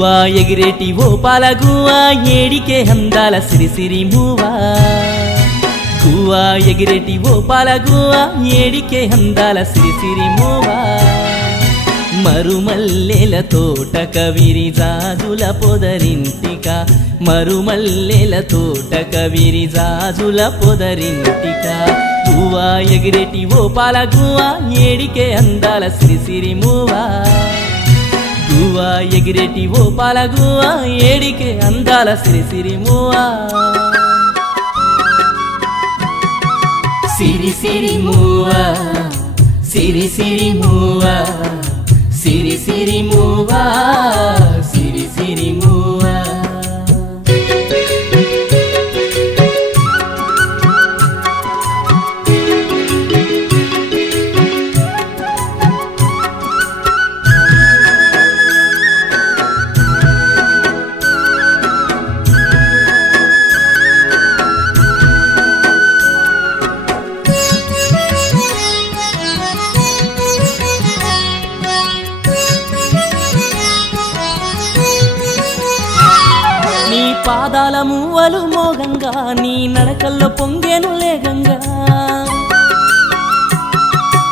గువ్వా ఎగిరేటి ఓ పాల గువ్వా ఏడికే అందాల సిరిసిరి మూవా గువ్వా ఎగిరేటి ఓ పాల గువ్వా ఏడికే అందాల సిరిసిరి మూవా మరుమల్లెల తోట కవిరి జాజుల పొదరింటిక మరుమల్లెల తోట కవిరి జాజుల పొదరింటిక గువ్వా ఎగిరేటి ఓ పాల గువ్వా ఏడికే అందాల సిరిసిరి మూవా గువ్వా ఎగిరేటి ఓ పాల గువ్వా ఏడికే అందాల సిరిసిరి మూవా సిరిసిరి మూవా సిరిసిరి మూవా సిరిసిరి మూవా సిరిసిరి మూవా పాదాల మువ్వలు మోగంగా నీ నడకల్లో పొంగేను లేగంగా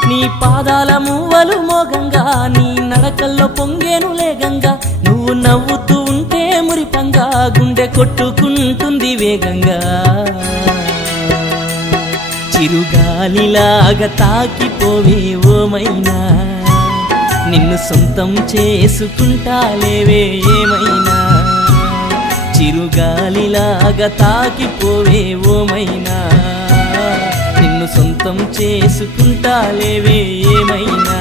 నీ పాదాల మువ్వలు మోగంగా నీ నడకల్లో పొంగేను లేగంగా నువ్వు నవ్వుతూ ఉంటే మురిపంగా గుండె కొట్టుకుంటుంది వేగంగా చిరుగాలిలాగా తాకిపోవే ఓమైనా నిన్ను సొంతం చేసుకుంటాలేవే ఏమైనా చిరుగాలిలాగా తాకిపోవే ఓమైనా నిన్ను సొంతం చేసుకుంటాలేవే ఏమైనా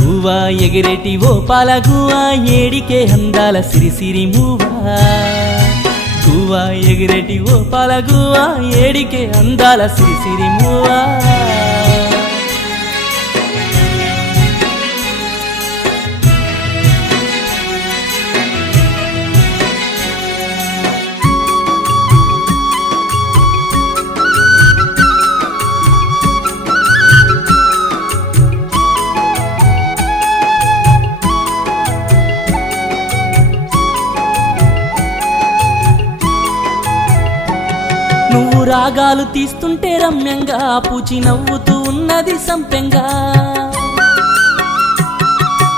గువ్వా ఎగిరేటి ఓ పాల గువ్వా ఏడికే అందాల సిరిసిరి మూవా గువ్వా ఎగిరేటి ఓ పాల గువ్వా ఏడికే అందాల సిరిసిరి మూవా నువ్వు రాగాలు తీస్తుంటే రమ్యంగా పూచి నవ్వుతూ ఉన్నది సంపెంగా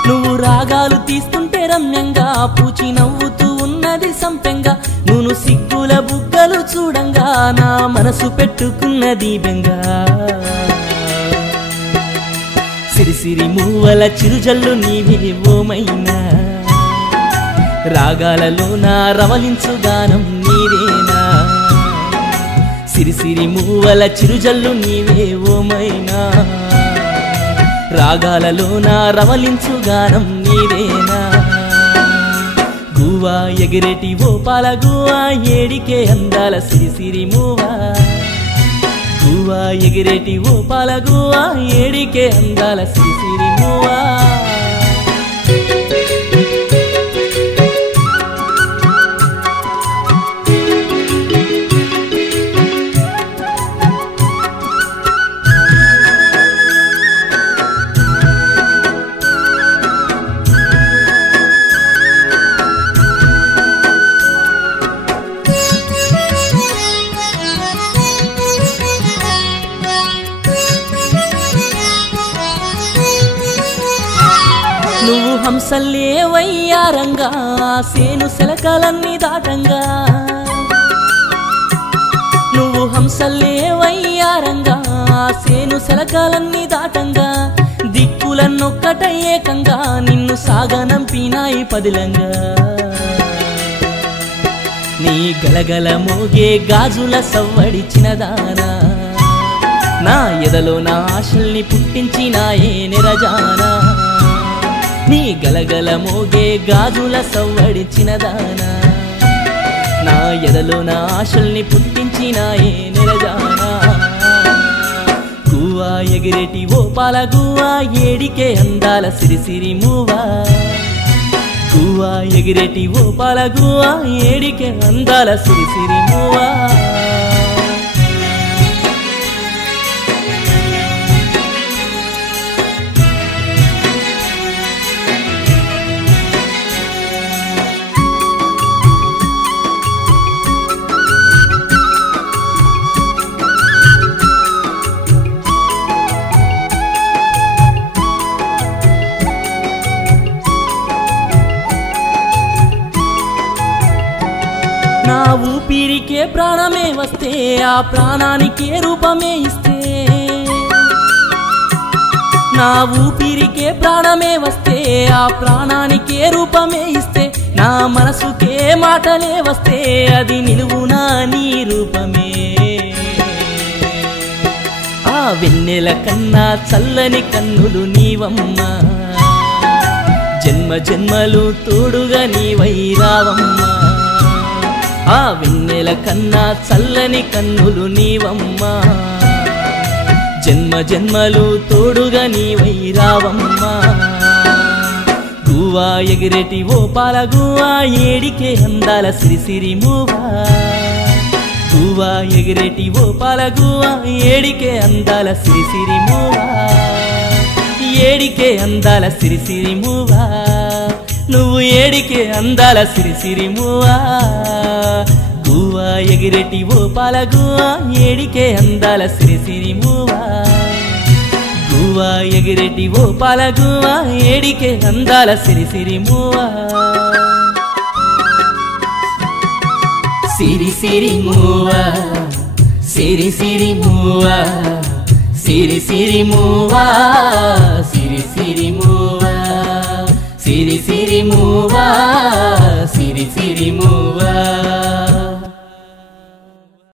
నువ్వు రాగాలు తీస్తుంటే రమ్యంగా పూచి నవ్వుతూ ఉన్నది సంపెంగా నువ్వు సిగ్గుల బుగ్గలు చూడంగా నా మనసు పెట్టుకున్నది బెంగా సిరిసిరి మూవల చిరుజల్లు నీవే ఓమైనా రాగాలలో నా రవలించు గానం నీదేనా సిరిసిరి మూవల చిరుజల్లు నీవే ఓమైనా రాగాలలో నా రవలించు గానం నీదేనా గువ్వా ఎగిరేటి ఓ పాల గువ్వా ఏడికే అందాల సిరిసిరి మూవా గువ్వా ఎగిరేటి ఓ పాల గువ్వా ఏడికే అందాల సిరిసిరి మూవా నువ్వు హంసల్లే వయ్యారంగా సేను శలకాలన్నీ దాటంగా నువ్వు హంసల్లే వయ్యారంగా సేను శలకాలన్నీ దాటంగా దిక్కులన్నొక్కట ఏకంగా నిన్ను సాగనంపినాయి పదిలంగా నీ గలగల మోగే గాజుల సవ్వడిచినదానా నా ఎదలో నా ఆశల్ని పుట్టించినాయే నిరజానా నీ గలగల మోగే గాజుల సవ్వడిచినదానా నా ఎదలో నా ఆశల్ని పుట్టించినాయే నిరజానా గువ్వా ఎగిరేటి ఓ పాల గువ్వా ఏడికే అందాల సిరిసిరి మూవా గువ్వా ఎగిరేటి ఓ పాల గువ్వా ఏడికే అందాల సిరిసిరి మూవా నా ఊపిరికే ప్రాణమే వస్తే ఆ ప్రాణానికే రూపమే ఇస్తే నా ఊపిరికే ప్రాణమే వస్తే ఆ ప్రాణానికే రూపమే ఇస్తే నా మనసుకే మాటలే వస్తే అది నిలువునా నీ రూపమే ఆ వెన్నెల కన్నా చల్లని కన్నులు నీవమ్మా జన్మ జన్మలు తోడుగా నీవై రావమ్మా ఆ వెన్నెల కన్నా చల్లని కన్నులు నీవమ్మా జన్మ జన్మలు తోడుగా నీవై రావమ్మా గువ్వా ఎగిరెటి ఓ పాల గువ్వా ఏడికే అందాల సిరిసిరి మూవా గువ్వా ఎగిరెటి ఓ పాల గువ్వా ఏడికే అందాల సిరిసిరి మూవా ఏడికే అందాల సిరిసిరి మూవా నువ్వు ఏడికే అందాల సిరిసిరి మూవా గువ్వా ఎగిరెటి ఓ పాల గువ్వా ఏడికే అందాల సిరిసిరి మూవా గువ్వా ఎగిరెటి ఓ పాల గువ్వా ఏడికే అందాల సిరిసిరి మూవా సిరి సిరి మూవా సిరి సిరి మూవా సిరి సిరి మూవా సిరి సిరి మూవా సిరి సిరి మూవా సిరి సిరి మూవా